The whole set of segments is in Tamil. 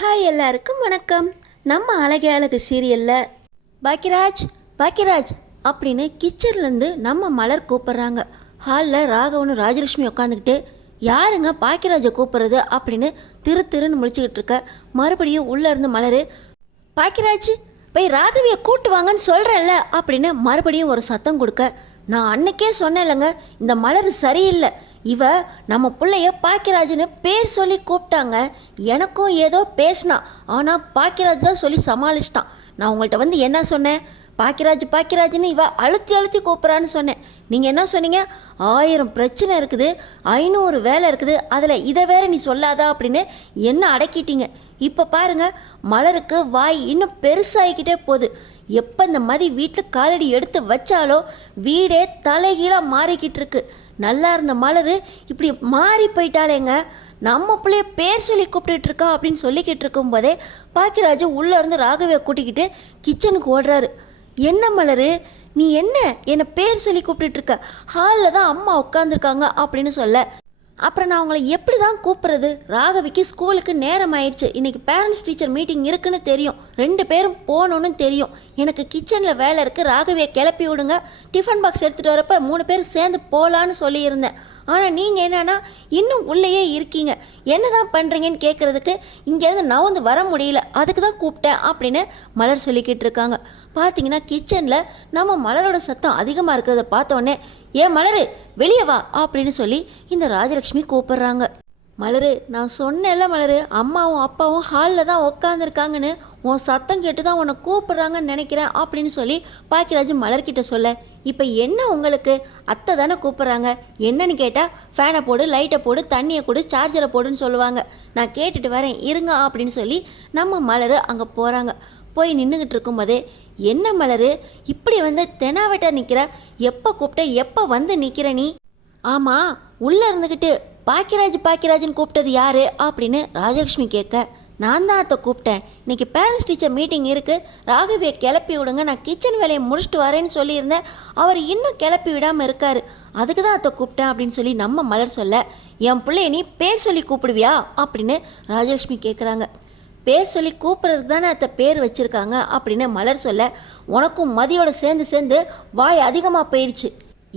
ஹாய் எல்லாருக்கும் வணக்கம். நம்ம அழகே அழகு சீரியலில் பாக்கியராஜ் பாக்கியராஜ் அப்படின்னு கிச்சன்லேருந்து நம்ம மலர் கூப்பிட்றாங்க. ஹாலில் ராகவனும் ராஜலட்சுமி உட்காந்துக்கிட்டு யாருங்க பாக்கியராஜை கூப்பிட்றது அப்படின்னு திருன்னு முழிச்சுக்கிட்டு இருக்க. மறுபடியும் உள்ளேருந்து மலர் பாக்கியராஜ் போய் ராகவியை கூட்டு வாங்கன்னு சொல்கிறேன்ல அப்படின்னு மறுபடியும் ஒரு சத்தம் கொடுக்க, நான் அன்னைக்கே சொன்னேன் இல்லைங்க, இந்த மலர் சரியில்லை, இவ நம்ம பிள்ளைய பாக்கியராஜ்னு பேர் சொல்லி கூப்பிட்டாங்க. எனக்கும் ஏதோ பேசினான், ஆனால் பாக்கியராஜ் தான் சொல்லி சமாளிச்சிட்டான். நான் உங்கள்கிட்ட வந்து என்ன சொன்னேன், பாக்கியராஜ்னு இவ அழுத்தி கூப்பிட்றான்னு சொன்னேன். நீங்கள் என்ன சொன்னீங்க, 1000 பிரச்சனை இருக்குது, 500 வேலை இருக்குது, அதில் இதை வேற நீ சொல்லாதா அப்படின்னு என்ன அடக்கிட்டீங்க. இப்போ பாருங்க, மலருக்கு வாய் இன்னும் பெருசாகிக்கிட்டே போகுது. எப்போ இந்த மாதிரி வீட்டில் காலடி எடுத்து வச்சாலோ வீடே தலைகீழாக மாறிக்கிட்டு இருக்கு. நல்லா இருந்த மலர் இப்படி மாறி போயிட்டாலேங்க. நம்ம பிள்ளைய பேர் சொல்லி கூப்பிட்டுட்டு இருக்கா அப்படின்னு சொல்லிக்கிட்டு இருக்கும்போதே பாக்கியராஜ் உள்ளேருந்து ராகவியை கூட்டிக்கிட்டு கிச்சனுக்கு ஓடுறாரு. என்ன மலர், நீ என்ன என்னை பேர் சொல்லி கூப்பிட்டுட்டு இருக்க, ஹாலில் தான் அம்மா உட்காந்துருக்காங்க அப்படின்னு சொல்ல, அப்புறம் நான் உங்களை எப்படி தான் கூப்பிட்றது, ராகவிக்கு ஸ்கூலுக்கு நேரம் ஆயிடுச்சு, இன்றைக்கி பேரண்ட்ஸ் டீச்சர் மீட்டிங் இருக்குன்னு தெரியும், 2 பேரும் போகணுன்னு தெரியும், எனக்கு கிச்சனில் வேலை இருக்குது, ராகவியை கிளப்பி விடுங்க, டிஃபன் பாக்ஸ் எடுத்துகிட்டு வரப்போ 3 பேர் சேர்ந்து போகலான்னு சொல்லியிருந்தேன். ஆனால் நீங்கள் என்னென்னா இன்னும் உள்ளேயே இருக்கீங்க, என்ன தான் பண்ணுறீங்கன்னு கேட்குறதுக்கு இங்கேருந்து நவந்து வர முடியல, அதுக்கு தான் கூப்பிட்டேன் அப்படின்னு மலர் சொல்லிக்கிட்டு இருக்காங்க. பார்த்தீங்கன்னா கிச்சனில் நம்ம மலரோட சத்தம் அதிகமாக இருக்கிறத பார்த்தோன்னே, ஏன் மலர் வெளியே வா அப்படின்னு சொல்லி இந்த ராஜலட்சுமி கூப்பிட்றாங்க. மலர், நான் சொன்னேன்ல மலர், அம்மாவும் அப்பாவும் ஹாலில் தான் உட்காந்துருக்காங்கன்னு, உன் சத்தம் கேட்டு தான் உன்னை கூப்பிட்றாங்கன்னு நினைக்கிறேன் அப்படின்னு சொல்லி பாக்கியராஜ் மலர்கிட்ட சொல்ல, இப்போ என்ன உங்களுக்கு, அத்தை தானே கூப்பிட்றாங்க, என்னன்னு கேட்டால் ஃபேனை போடு, லைட்டை போடு, தண்ணியை கொடு, சார்ஜரை போடுன்னு சொல்லுவாங்க, நான் கேட்டுட்டு வரேன் இருங்க அப்படின்னு சொல்லி நம்ம மலர் அங்கே போகிறாங்க. போய் நின்றுக்கிட்டு இருக்கும்போதே, என்ன மலர் இப்படி வந்து தெனாவட்டா நிற்கிற, எப்போ கூப்பிட்ட எப்போ வந்து நிற்கிற நீ, ஆமாம் உள்ளே இருந்துக்கிட்டு பாக்கியராஜ்னு கூப்பிட்டது யார் அப்படின்னு ராஜலட்சுமி கேட்க, நான் தான் அத்தை கூப்பிட்டேன், இன்றைக்கி பேரண்ட்ஸ் டீச்சர் மீட்டிங் இருக்குது, ராகவியை கிளப்பி விடுங்க, நான் கிச்சன் வேலையை முடிச்சுட்டு வரேன்னு சொல்லியிருந்தேன், அவர் இன்னும் கிளப்பி விடாமல் இருக்கார், அதுக்கு தான் அத்தை கூப்பிட்டேன் அப்படின்னு சொல்லி நம்ம மலர் சொல்ல, என் பிள்ளைய நீ பேர் சொல்லி கூப்பிடுவியா அப்படின்னு ராஜலட்சுமி கேட்குறாங்க. பேர் சொல்லி கூப்பிட்றதுக்கு தானே அத்தை பேர் வச்சுருக்காங்க அப்படின்னு மலர் சொல்ல, உனக்கும் மதியோட சேர்ந்து வாய் அதிகமாக போயிடுச்சு.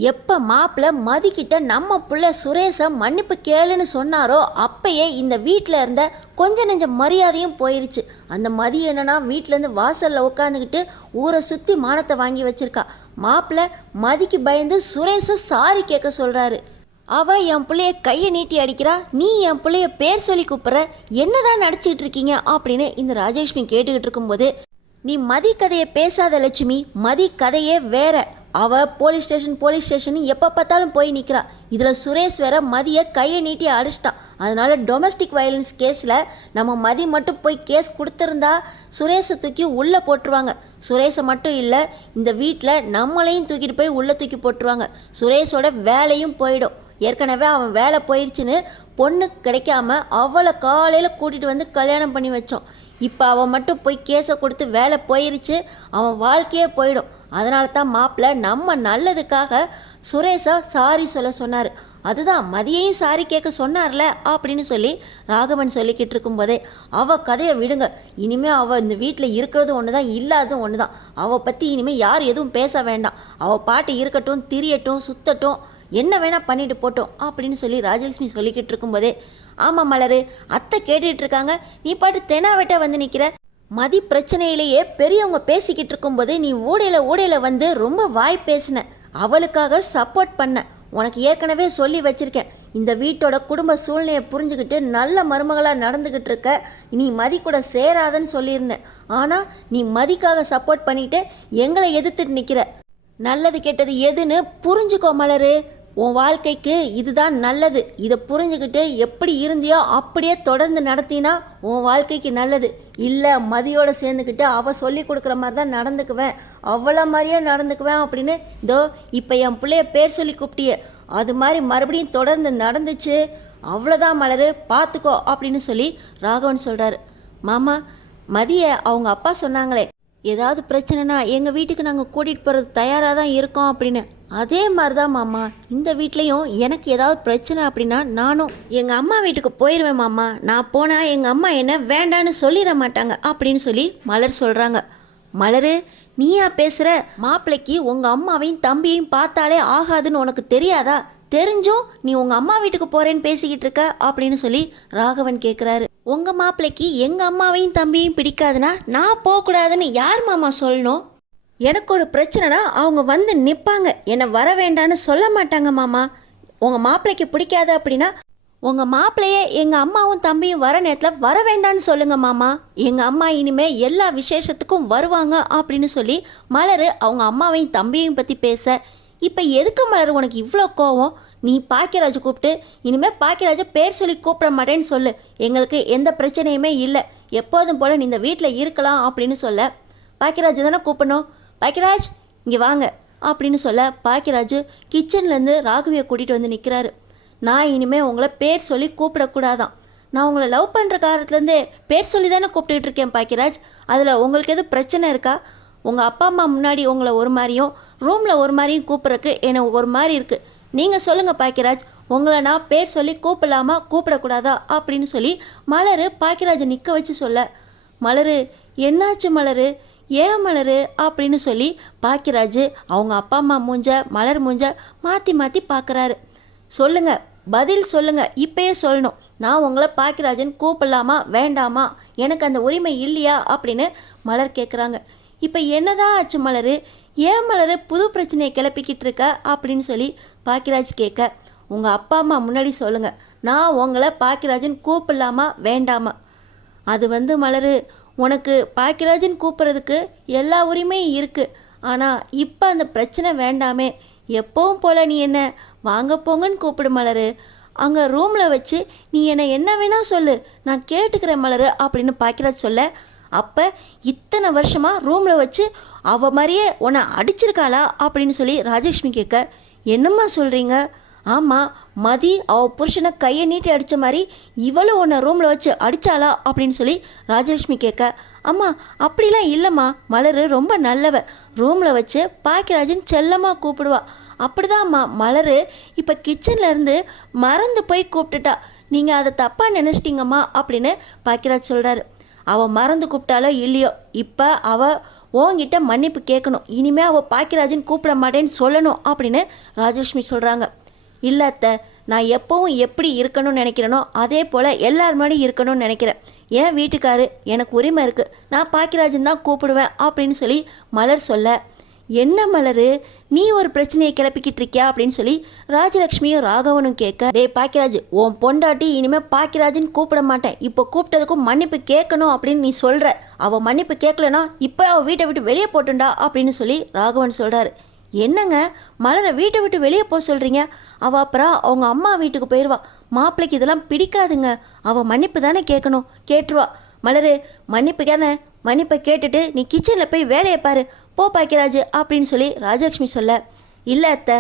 எப்போ மாப்பிள்ளை மதிக்கிட்ட நம்ம பிள்ளை சுரேஷை மன்னிப்பு கேளுன்னு சொன்னாரோ அப்பயே இந்த வீட்டில் இருந்த கொஞ்சம் நெஞ்சம் மரியாதையும் போயிடுச்சு. அந்த மதி என்னன்னா வீட்டிலேருந்து வாசலில் உட்காந்துக்கிட்டு ஊரை சுற்றி மானத்தை வாங்கி வச்சுருக்கா. மாப்பிள்ளை மதிக்கு பயந்து சுரேஷை சாரி கேட்க சொல்கிறாரு. அவள் என் பிள்ளைய கையை நீட்டி அடிக்கிறா, நீ என் பிள்ளைய பேர் சொல்லி கூப்பிட்ற, என்னதான் நடிச்சிட்டு இருக்கீங்க அப்படின்னு இந்த ராஜலட்சுமி கேட்டுக்கிட்டு இருக்கும்போது, நீ மதி கதையை பேசாத லட்சுமி, மதி கதையே வேற, அவள் போலீஸ் ஸ்டேஷன் எப்போ பார்த்தாலும் போய் நிற்கிறா. இதில் சுரேஷ் வேற மதியை கையை நீட்டி அடிச்சிட்டான். அதனால டொமஸ்டிக் வயலன்ஸ் கேஸில் நம்ம மதி மட்டும் போய் கேஸ் கொடுத்துருந்தா சுரேஷை தூக்கி உள்ளே போட்டுருவாங்க. சுரேஷை மட்டும் இல்லை, இந்த வீட்டில் நம்மளையும் தூக்கிட்டு போய் உள்ளே தூக்கி போட்டுருவாங்க. சுரேஷோட வேலையும் போயிடும். ஏற்கனவே அவன் வேலை போயிடுச்சுன்னு பொண்ணு கிடைக்காம அவளை காலையில் கூட்டிகிட்டு வந்து கல்யாணம் பண்ணி வச்சோம். இப்போ அவன் மட்டும் போய் கேஸை கொடுத்து வேலை போயிருச்சு, அவன் வாழ்க்கையே போயிடும். அதனால தான் மாப்பிள்ளை நம்ம நல்லதுக்காக சுரேஷா சாரி சொல்ல சொன்னார். அதுதான் மதியையும் சாரி கேட்க சொன்னார்ல அப்படின்னு சொல்லி ராகவன் சொல்லிக்கிட்டு இருக்கும்போதே, அவள் கதையை விடுங்க, இனிமேல் அவள் இந்த வீட்டில் இருக்கிறது ஒன்று தான், இல்லாததும் ஒன்று தான். அவள் பற்றி இனிமேல் யார் எதுவும் பேச வேண்டாம், அவள் பாட்டு இருக்கட்டும், திரியட்டும், சுத்தட்டும், என்ன வேணால் பண்ணிட்டு போட்டோம் அப்படின்னு சொல்லி ராஜலட்சுமி சொல்லிக்கிட்டு இருக்கும்போதே, ஆமாம் மலர், அத்தை கேட்டுட்டு இருக்காங்க, நீ பாட்டு தெனாவட்டா வந்து நிற்கிற, மதி பிரச்சனையிலேயே பெரியவங்க பேசிக்கிட்டு இருக்கும்போது நீ ஊடையில் வந்து ரொம்ப வாய் பேசின, அவளுக்காக சப்போர்ட் பண்ண, உனக்கு ஏற்கனவே சொல்லி வச்சுருக்கேன், இந்த வீட்டோட குடும்ப சூழ்நிலையை புரிஞ்சுக்கிட்டு நல்ல மருமகளாக நடந்துக்கிட்டு இருக்க, நீ மதி கூட சேராதன்னு சொல்லியிருந்தேன். ஆனால் நீ மதிக்காக சப்போர்ட் பண்ணிட்டு எங்களை எதிர்த்துட்டு நிற்கிற, நல்லது கெட்டது எதுன்னு புரிஞ்சுக்கோ மலர், உன் வாழ்க்கைக்கு இதுதான் நல்லது, இதை புரிஞ்சுக்கிட்டு எப்படி இருந்தியோ அப்படியே தொடர்ந்து நடத்தினா உன் வாழ்க்கைக்கு நல்லது. இல்லை மதியோடு சேர்ந்துக்கிட்டு அவள் சொல்லி கொடுக்குற மாதிரி தான் நடந்துக்குவேன், அவ்வளோ மாதிரியே நடந்துக்குவேன் அப்படின்னு, இதோ இப்போ என் பிள்ளைய பேர் சொல்லி கூப்பிட்டியே, அது மாதிரி மறுபடியும் தொடர்ந்து நடந்துச்சு, அவ்வளோதான் மலர், பார்த்துக்கோ அப்படின்னு சொல்லி ராகவன் சொல்கிறாரு. மாமா, மதியை அவங்க அப்பா சொன்னாங்களே, ஏதாவது பிரச்சனைனா எங்கள் வீட்டுக்கு நாங்கள் கூட்டிகிட்டு போகிறது தயாராக தான் இருக்கோம் அப்படின்னு, அதே மாதிரி தான் மாமா இந்த வீட்லேயும் எனக்கு ஏதாவது பிரச்சனை அப்படின்னா நானும் எங்கள் அம்மா வீட்டுக்கு போயிடுவேன் மாமா. நான் போனால் எங்கள் அம்மா என்ன வேண்டான்னு சொல்லிட மாட்டாங்க அப்படின்னு சொல்லி மலர் சொல்கிறாங்க. மலரு, நீயா பேசுகிற? மாப்பிள்ளைக்கு உங்கள் அம்மாவையும் தம்பியையும் பார்த்தாலே ஆகாதுன்னு உனக்கு தெரியாதா? தெரிஞ்சும் நீ உங்கள் அம்மா வீட்டுக்கு போகிறேன்னு பேசிக்கிட்டு இருக்க அப்படின்னு சொல்லி ராகவன் கேட்குறாரு. உங்கள் மாப்பிள்ளைக்கு எங்கள் அம்மாவையும் தம்பியையும் பிடிக்காதுன்னா நான் போகக்கூடாதுன்னு யார் மாமா சொல்லணும்? எனக்கு ஒரு பிரச்சனைனா அவங்க வந்து நிற்பாங்க, என்னை வர வேண்டான்னு சொல்ல மாட்டாங்க மாமா. உங்கள் மாப்பிள்ளைக்கு பிடிக்காது அப்படின்னா உங்கள் மாப்பிள்ளையே எங்கள் அம்மாவும் தம்பியும் வர நேரத்தில் வர வேண்டான்னு சொல்லுங்க மாமா. எங்கள் அம்மா இனிமேல் எல்லா விசேஷத்துக்கும் வருவாங்க அப்படின்னு சொல்லி மலர் அவங்க அம்மாவையும் தம்பியையும் பற்றி பேச, இப்போ எதுக்கு மலர் உனக்கு இவ்வளோ கோவம்? நீ பாக்கியராஜை கூப்பிட்டு இனிமேல் பாக்கியராஜை பேர் சொல்லி கூப்பிட மாட்டேன்னு சொல்லு. எங்களுக்கு எந்த பிரச்சனையுமே இல்லை, எப்போதும் போல் நீ இந்த வீட்டில் இருக்கலாம் அப்படின்னு சொல்ல, பாக்கியராஜ் தானே கூப்பிடணும். பாக்கியராஜ் இங்கே வாங்க அப்படின்னு சொல்ல, பாக்கியராஜ் கிச்சன்லேருந்து ராகவியை கூட்டிகிட்டு வந்து நிற்கிறாரு. நான் இனிமேல் உங்களை பேர் சொல்லி கூப்பிடக்கூடாதான். நான் உங்களை லவ் பண்ணுற காலத்துலேருந்தே பேர் சொல்லி தானே கூப்பிட்டுக்கிட்டு இருக்கேன் பாக்கியராஜ். அதில் உங்களுக்கு எதுவும் பிரச்சனை இருக்கா? உங்கள் அப்பா அம்மா முன்னாடி உங்களை ஒரு மாதிரியும் ரூமில் ஒரு மாதிரியும் கூப்பிட்றக்கு எனக்கு ஒரு மாதிரி இருக்குது. நீங்கள் சொல்லுங்கள் பாக்கியராஜ், உங்களை நான் பேர் சொல்லி கூப்பிடலாமா கூப்பிடக்கூடாதா அப்படின்னு சொல்லி மலர் பாக்கியராஜை நிற்க வச்சு சொல்ல, மலர் என்னாச்சு மலர், ஏன் மலர் அப்படின்னு சொல்லி பாக்கியராஜ் அவங்க அப்பா அம்மா மூஞ்ச மலர் மூஞ்ச மாற்றி மாற்றி பார்க்குறாரு. சொல்லுங்கள், பதில் சொல்லுங்கள், இப்பயே சொல்லணும். நான் உங்களை பாக்கியராஜன் கூப்பிடலாமா வேண்டாமா, எனக்கு அந்த உரிமை இல்லையா அப்படின்னு மலர் கேட்குறாங்க. இப்போ என்னதான் ஆச்சு மலர், ஏன் மலர் புது பிரச்சனையை கிளப்பிக்கிட்டு இருக்க அப்படின்னு சொல்லி பாக்கியராஜ் கேட்க, உங்கள் அப்பா அம்மா முன்னாடி சொல்லுங்கள், நான் உங்களை பாக்கியராஜன் கூப்பிடலாமா வேண்டாமா. அது வந்து மலர், உனக்கு பாக்கியராஜன் கூப்பிட்றதுக்கு எல்லா உரிமையும் இருக்குது. ஆனால் இப்போ அந்த பிரச்சனை வேண்டாமே. எப்பவும் போல் நீ என்ன வாங்க போங்கன்னு கூப்பிடு மலர். அங்கே ரூமில் வச்சு நீ என்னை என்ன வேணால் சொல்லு, நான் கேட்டுக்கிறேன் மலர் அப்படின்னு பாக்கியராஜ் சொல்ல, அப்போ இத்தனை வருஷமாக ரூமில் வச்சு அவள் மாதிரியே உன்னை அடிச்சிருக்காளா அப்படின்னு சொல்லி ராஜலக்ஷ்மி கேட்க, என்னம்மா சொல்கிறீங்க? ஆமாம், மதி அவள் புருஷனை கையை நீட்டி அடித்த மாதிரி இவளும் உன்னை ரூமில் வச்சு அடித்தாளா அப்படின்னு சொல்லி ராஜலக்ஷ்மி கேட்க, அம்மா அப்படிலாம் இல்லைம்மா, மலர் ரொம்ப நல்லவ, ரூமில் வச்சு பாக்கியராஜன் செல்லமாக கூப்பிடுவா. அப்படிதான்ம்மா மலர் இப்போ கிச்சன்லேருந்து மறந்து போய் கூப்பிட்டுட்டா, நீங்கள் அதை தப்பாக நினச்சிட்டிங்கம்மா அப்படின்னு பாக்கியராஜ் சொல்கிறாரு. அவள் மறந்து கூப்பிட்டாலோ இல்லையோ, இப்போ அவள் உன்கிட்ட மன்னிப்பு கேட்கணும், இனிமேல் அவள் பாக்கியராஜன் கூப்பிட மாட்டேன்னு சொல்லணும் அப்படின்னு ராஜலக்ஷ்மி சொல்கிறாங்க. இல்லை அத்தை, நான் எப்போவும் எப்படி இருக்கணும்னு நினைக்கிறேனோ அதே போல் எல்லார் முன்னாடியும் இருக்கணும்னு நினைக்கிறேன். என் வீட்டுக்காரு எனக்கு உரிமை இருக்குது, நான் பாக்கியராஜன் தான் கூப்பிடுவேன் அப்படின்னு சொல்லி மலர் சொல்ல, என்ன மலர் நீ ஒரு பிரச்சனையை கிளப்பிக்கிட்டு இருக்கியா அப்படின்னு சொல்லி ராஜலக்ஷ்மியும் ராகவனும் கேட்க, டே பாக்கியராஜ், உன் பொண்டாட்டி இனிமேல் பாக்கியராஜன் கூப்பிட மாட்டேன், இப்போ கூப்பிட்டதுக்கும் மன்னிப்பு கேட்கணும் அப்படின்னு நீ சொல்கிற. அவள் மன்னிப்பு கேட்கலனா இப்போ அவள் வீட்டை விட்டு வெளியே போட்டுண்டா அப்படின்னு சொல்லி ராகவன் சொல்கிறாரு. என்னங்க மலரை வீட்டை விட்டு வெளியே போக சொல்கிறீங்க? அவள் அப்புறம் அவங்க அம்மா வீட்டுக்கு போயிடுவா. மாப்பிள்ளைக்கு இதெல்லாம் பிடிக்காதுங்க, அவள் மன்னிப்பு தானே கேட்கணும், கேட்டுருவா. மலர் மன்னிப்பு தானே, மன்னிப்பை கேட்டுட்டு நீ கிச்சனில் போய் வேலையை பாரு, போ பாக்கியராஜ் அப்படின்னு சொல்லி ராஜலக்ஷ்மி சொல்ல, இல்லை அத்தை,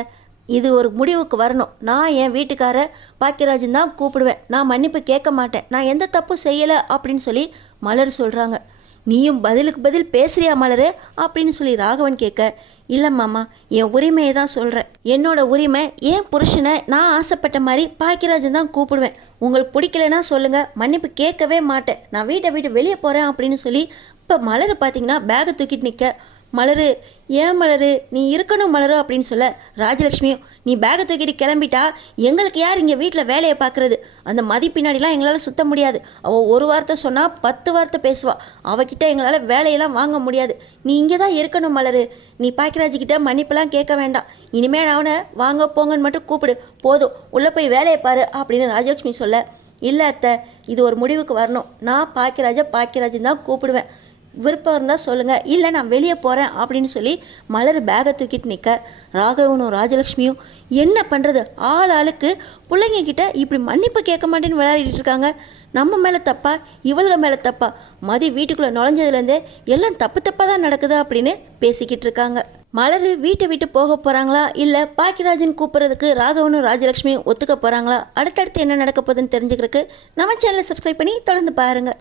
இது ஒரு முடிவுக்கு வரணும். நான் என் வீட்டுக்கார பாக்கியராஜன் தான் கூப்பிடுவேன், நான் மன்னிப்பு கேட்க மாட்டேன், நான் எந்த தப்பும் செய்யலை அப்படின்னு சொல்லி மலர் சொல்கிறாங்க. நீயும் பதிலுக்கு பதில் பேசுறியா மலர் அப்படின்னு சொல்லி ராகவன் கேட்க, இல்லை மாமா, என் உரிமையை தான் சொல்கிறேன். என்னோட உரிமை என் புருஷனை நான் ஆசைப்பட்ட மாதிரி பாக்கியராஜன் தான் கூப்பிடுவேன். உங்களுக்கு பிடிக்கலன்னா சொல்லுங்கள், மன்னிப்பு கேட்கவே மாட்டேன், நான் வீட்டை விட்டு வெளியே போகிறேன் அப்படின்னு சொல்லி இப்போ மலர் பார்த்தீங்கன்னா பேகை தூக்கிட்டு நிற்க, மலர் ஏன் மலர் நீ இருக்கணும் மலர் அப்படின்னு சொல்ல, ராஜலக்ஷ்மியும் நீ பேகை தூக்கிட்டு கிளம்பிட்டா எங்களுக்கு யார் இங்கே வீட்டில் வேலையை பார்க்குறது? அந்த மதி பின்னாடிலாம் எங்களால் சுற்ற முடியாது. அவள் ஒரு வார்த்தை சொன்னால் 10 வார்த்தை பேசுவாள், அவகிட்ட எங்களால் வேலையெல்லாம் வாங்க முடியாது. நீ இங்கே தான் இருக்கணும் மலர், நீ பாக்கியராஜ்கிட்ட மன்னிப்பெல்லாம் கேட்க வேண்டாம், இனிமேல் அவனை வாங்க போங்கன்னு மட்டும் கூப்பிடு, போதும் உள்ளே போய் வேலையை பாரு அப்படின்னு ராஜலக்ஷ்மி சொல்ல, இல்லை அத்தை, இது ஒரு முடிவுக்கு வரணும், நான் பாக்கியராஜன் தான் கூப்பிடுவேன், விருப்பம் இருந்தால் சொல்லுங்கள், இல்லை நான் வெளியே போகிறேன் அப்படின்னு சொல்லி மலர் பேகை தூக்கிட்டு நிற்க, ராகவனும் ராஜலக்ஷ்மியும் என்ன பண்ணுறது, ஆளுக்கு பிள்ளைங்கக்கிட்ட இப்படி மன்னிப்பு கேட்க மாட்டேன்னு விளையாடிட்டு இருக்காங்க. நம்ம மேலே தப்பா இவள்க மேலே தப்பா, மதி வீட்டுக்குள்ளே நுழைஞ்சதுலேருந்தே எல்லாம் தப்பு தப்பாக தான் நடக்குது அப்படின்னு பேசிக்கிட்டு இருக்காங்க. மலர் வீட்டை விட்டு போக போகிறாங்களா, இல்லை பாக்கியராஜன் கூப்பிட்றதுக்கு ராகவனும் ராஜலக்ஷ்மியும் ஒத்துக்க போகிறாங்களா, அடுத்தடுத்து என்ன நடக்க போகுதுன்னு தெரிஞ்சுக்கிறதுக்கு நம்ம சேனலை சப்ஸ்கிரைப் பண்ணி தொடர்ந்து பாருங்கள்.